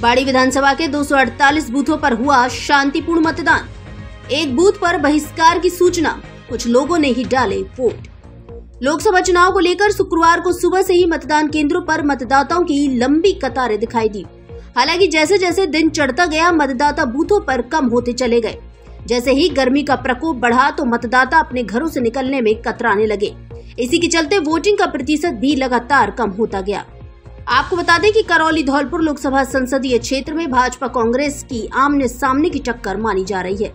बाड़ी विधानसभा के 248 बूथों पर हुआ शांतिपूर्ण मतदान। एक बूथ पर बहिष्कार की सूचना, कुछ लोगों ने ही डाले वोट। लोकसभा चुनाव को लेकर शुक्रवार को सुबह से ही मतदान केंद्रों पर मतदाताओं की लंबी कतारें दिखाई दी। हालांकि जैसे जैसे दिन चढ़ता गया, मतदाता बूथों पर कम होते चले गए। जैसे ही गर्मी का प्रकोप बढ़ा तो मतदाता अपने घरों से निकलने में कतराने लगे। इसी के चलते वोटिंग का प्रतिशत भी लगातार कम होता गया। आपको बता दें कि करौली धौलपुर लोकसभा संसदीय क्षेत्र में भाजपा कांग्रेस की आमने सामने की टक्कर मानी जा रही है,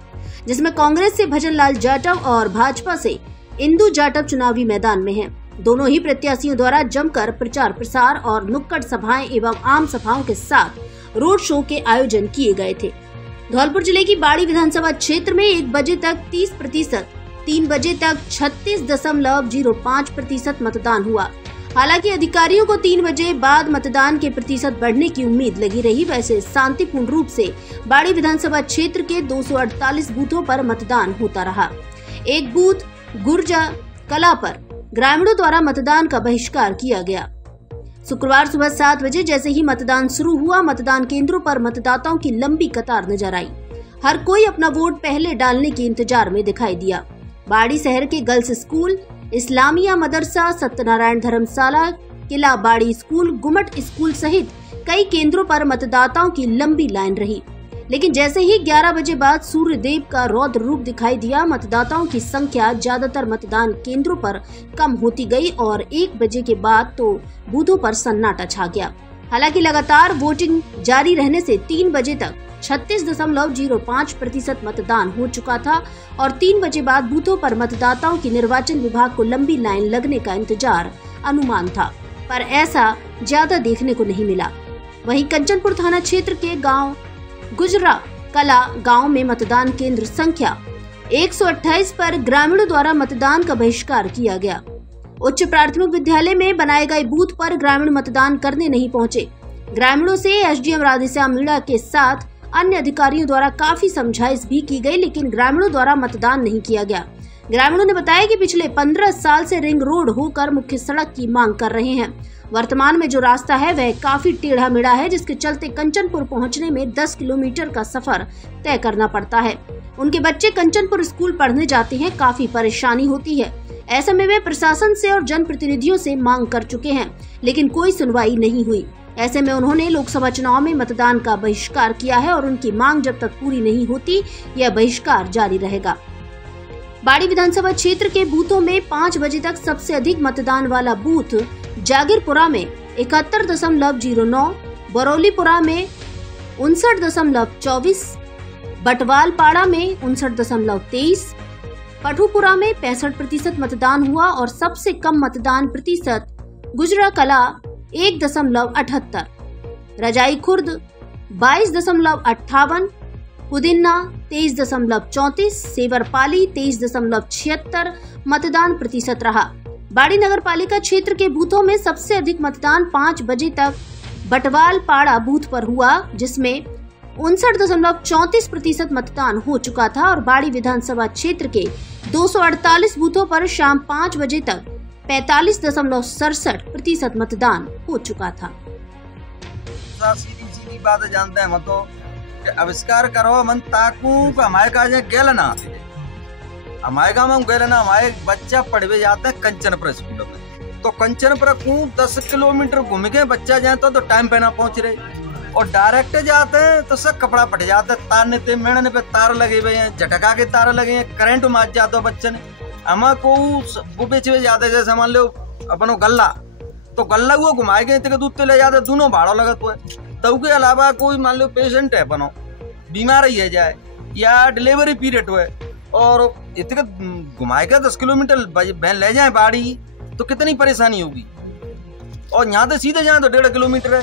जिसमें कांग्रेस से भजन लाल जाटव और भाजपा से इंदु जाटव चुनावी मैदान में हैं। दोनों ही प्रत्याशियों द्वारा जमकर प्रचार प्रसार और नुक्कड़ सभाएं एवं आम सभाओं के साथ रोड शो के आयोजन किए गए थे। धौलपुर जिले की बाड़ी विधानसभा क्षेत्र में 1 बजे तक 30%, 3 बजे तक 36.05% मतदान हुआ। हालांकि अधिकारियों को 3 बजे बाद मतदान के प्रतिशत बढ़ने की उम्मीद लगी रही। वैसे शांतिपूर्ण रूप से बाड़ी विधानसभा क्षेत्र के 248 बूथों पर मतदान होता रहा। एक बूथ गुर्जा कला पर ग्रामीणों द्वारा मतदान का बहिष्कार किया गया। शुक्रवार सुबह 7 बजे जैसे ही मतदान शुरू हुआ, मतदान केंद्रों पर मतदाताओं की लंबी कतार नजर आई। हर कोई अपना वोट पहले डालने के इंतजार में दिखाई दिया। बाड़ी शहर के गर्ल्स स्कूल, इस्लामिया मदरसा, सत्यनारायण धर्मशाला, किला बाड़ी स्कूल, गुमट स्कूल सहित कई केंद्रों पर मतदाताओं की लंबी लाइन रही। लेकिन जैसे ही 11 बजे बाद सूर्य देव का रौद्र रूप दिखाई दिया, मतदाताओं की संख्या ज्यादातर मतदान केंद्रों पर कम होती गई और 1 बजे के बाद तो बूथों पर सन्नाटा छा गया। हालांकि लगातार वोटिंग जारी रहने से 3 बजे तक 36.05% मतदान हो चुका था और 3 बजे बाद बूथों पर मतदाताओं की निर्वाचन विभाग को लंबी लाइन लगने का इंतजार अनुमान था, पर ऐसा ज्यादा देखने को नहीं मिला। वहीं कंचनपुर थाना क्षेत्र के गांव गुजरा कला गांव में मतदान केंद्र संख्या 128 पर ग्रामीणों द्वारा मतदान का बहिष्कार किया गया। उच्च प्राथमिक विद्यालय में बनाए गए बूथ पर ग्रामीण मतदान करने नहीं पहुंचे। ग्रामीणों से एसडीएम राधेश्याम मीणा के साथ अन्य अधिकारियों द्वारा काफी समझाइश भी की गई, लेकिन ग्रामीणों द्वारा मतदान नहीं किया गया। ग्रामीणों ने बताया कि पिछले 15 साल से रिंग रोड होकर मुख्य सड़क की मांग कर रहे हैं। वर्तमान में जो रास्ता है वह काफी टेढ़ा मेढ़ा है, जिसके चलते कंचनपुर पहुंचने में 10 किलोमीटर का सफर तय करना पड़ता है। उनके बच्चे कंचनपुर स्कूल पढ़ने जाते हैं, काफी परेशानी होती है। ऐसे में वे प्रशासन से और जनप्रतिनिधियों से मांग कर चुके हैं, लेकिन कोई सुनवाई नहीं हुई। ऐसे में उन्होंने लोकसभा चुनाव में मतदान का बहिष्कार किया है और उनकी मांग जब तक पूरी नहीं होती, यह बहिष्कार जारी रहेगा। बाड़ी विधानसभा क्षेत्र के बूथों में 5 बजे तक सबसे अधिक मतदान वाला बूथ जागीरपुरा में 71.09, बरौलीपुरा में 59.24, बटवालपाड़ा में 59.23, पठुपुरा में 65% मतदान हुआ और सबसे कम मतदान प्रतिशत गुजरा कला 1.78, रजाई खुर्द 22.58, पुदिन्ना 23.34, सेवरपाली 23.76 मतदान प्रतिशत रहा। बाड़ी नगर पालिका क्षेत्र के बूथों में सबसे अधिक मतदान 5 बजे तक बटवालपाड़ा बूथ पर हुआ, जिसमें 59.34% मतदान हो चुका था और बाड़ी विधानसभा क्षेत्र के 248 बूथों पर शाम 5 बजे तक 45.67% मतदान हो चुका था। सीधी बात जानते हैं, मतलब आविष्कार करो मन ताकू हमारे का गेलना हमारे गाँव में गेलना हमारे बच्चा पढ़वे जाते हैं कंचनपुर स्कूल में, तो कंचनपुर को 10 किलोमीटर घूम के बच्चा जाए तो टाइम पे ना पहुंच रहे और डायरेक्ट जाते हैं तो सब कपड़ा फट जाता है। तारने पे मेड़ने पे तार लगे हुए हैं, झटका के तार लगे हैं, करंट मार जाता है बच्चे ने। हमारे को वो बेचे जाते जैसे मान लो अपनो गल्ला, तो गल्ला वो घुमाए गए थे दूध ले जाते, दोनों भाड़ो लगत हुए। तब के अलावा कोई मान लो पेशेंट है बनो बीमार ही है जाए या डिलीवरी पीरियड हुए और इतने घुमाए के 10 किलोमीटर बहन ले जाए बाड़ी, तो कितनी परेशानी होगी। और यहाँ तो सीधे जाए तो 1.5 किलोमीटर है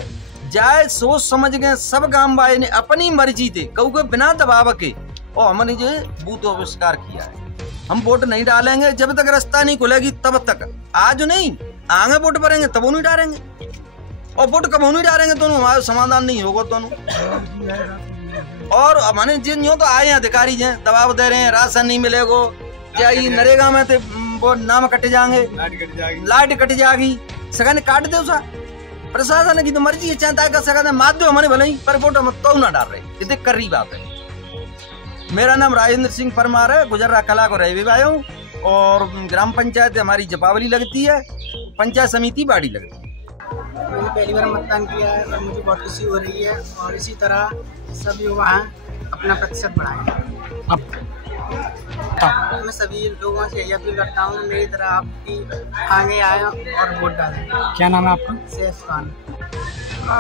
जाए। सोच समझ गए सब गांव वाले ने अपनी मर्जी थे कहू के बिना दबाव के और हमने जो बूथ आविष्कार किया है। हम वोट नहीं डालेंगे जब तक रास्ता नहीं खुलेगी, तब तक आज नहीं आगे वोट भरेंगे तब नहीं डालेंगे और वोट कब नहीं डालेंगे तो हमारा समाधान नहीं होगा दोनों। और हमारे जिन तो आए हैं अधिकारी हैं दबाव दे रहे हैं, राशन नहीं मिलेगा, चाहिए नरेगा में थे वो नाम कट जाएंगे, लाइट कट जाएगी, सगन काट दे प्रशासन की तो मर्जी है, चाहता है कर सकते हैं, माध्यम हमारे भले ही, पर फोटो हम तो ना डाल रहे, ये कर रही बात है। मेरा नाम राजेंद्र सिंह परमार है, गुजर्रा कला को रह भी आया हूँ, और ग्राम पंचायत हमारी जपावली लगती है, पंचायत समिति बाड़ी लगती है। मैंने पहली बार मतदान किया है और मुझे बहुत खुशी हो रही है, और इसी तरह सभी युवा अपना प्रतिशत बढ़ाएं। मैं सभी लोगों से यही अपील करता हूँ, मेरी तरह आप भी आगे आए और वोट डालें। क्या नाम है आपका? सैफ खान।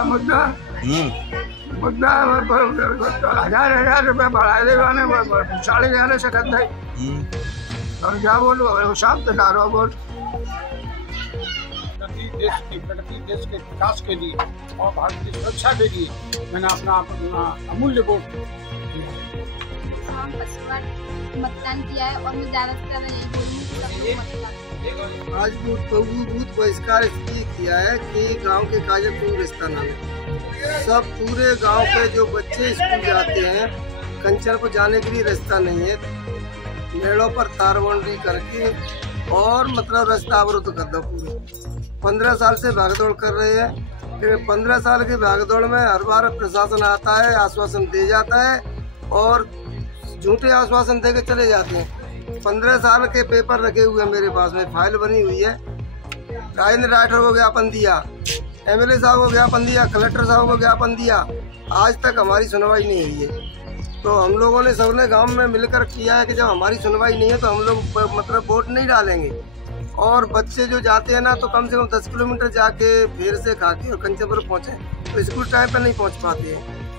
मुद्दा 1000 रुपये बढ़ा देगा ने, 11.5 सेकंड है और क्या बोलो, शाम तक डालो वोट। प्रगति देश के विकास के लिए और भारत की सुरक्षा के लिए मैंने अपना अमूल्य वोट मतदान किया है, और मैं ज्यादा से ज्यादा यही बोलूँगी। आज बूथ बहिष्कार इसलिए किया है कि गांव के काजब को रिश्ता ना मिले। सब पूरे गांव के जो बच्चे स्कूल जाते हैं, कंचन को जाने के लिए रास्ता नहीं है, मेड़ों पर तारबंदी करके और मतलब रास्ता अवरुद्ध कर दो। पूरे 15 साल से भागदौड़ कर रहे हैं, फिर 15 साल की भागदौड़ में हर बार प्रशासन आता है, आश्वासन दे जाता है और झूठे आश्वासन दे के चले जाते हैं। 15 साल के पेपर रखे हुए हैं मेरे पास में, फाइल बनी हुई है। राजेंद्र राठौर को ज्ञापन दिया, MLA साहब को ज्ञापन दिया, कलेक्टर साहब को ज्ञापन दिया, आज तक हमारी सुनवाई नहीं हुई है। तो हम लोगों ने सबने गांव में मिलकर किया है कि जब हमारी सुनवाई नहीं है तो हम लोग मतलब वोट नहीं डालेंगे। और बच्चे जो जाते हैं ना, तो कम से कम 10 किलोमीटर जाके फिर से खा के और कंचनपुर पहुँचे, तो स्कूल टाइम पर नहीं पहुँच पाते हैं।